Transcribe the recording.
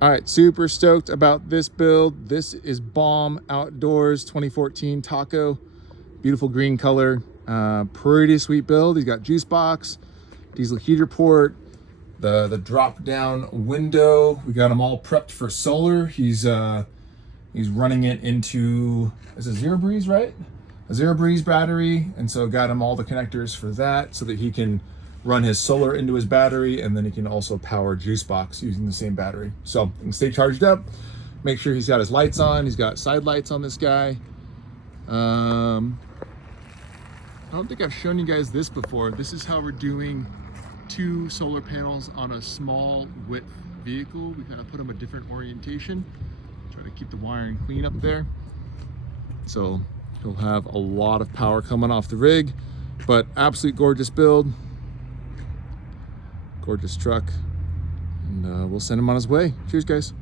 All right, super stoked about this build. This is Bomb Outdoors 2014 Taco. Beautiful green color, pretty sweet build. He's got juice box, diesel heater port, the drop down window. We got him all prepped for solar. He's running it into, is it Zero Breeze, right? A Zero Breeze battery, and so got him all the connectors for that so that he can run his solar into his battery, and then he can also power juice box using the same battery. So he can stay charged up. Make sure he's got his lights on. He's got side lights on this guy. I don't think I've shown you guys this before. This is how we're doing 2 solar panels on a small width vehicle. We kind of put them a different orientation. Try to keep the wiring clean up there. So he'll have a lot of power coming off the rig, but absolute gorgeous build. Gorgeous truck, and we'll send him on his way. Cheers, guys.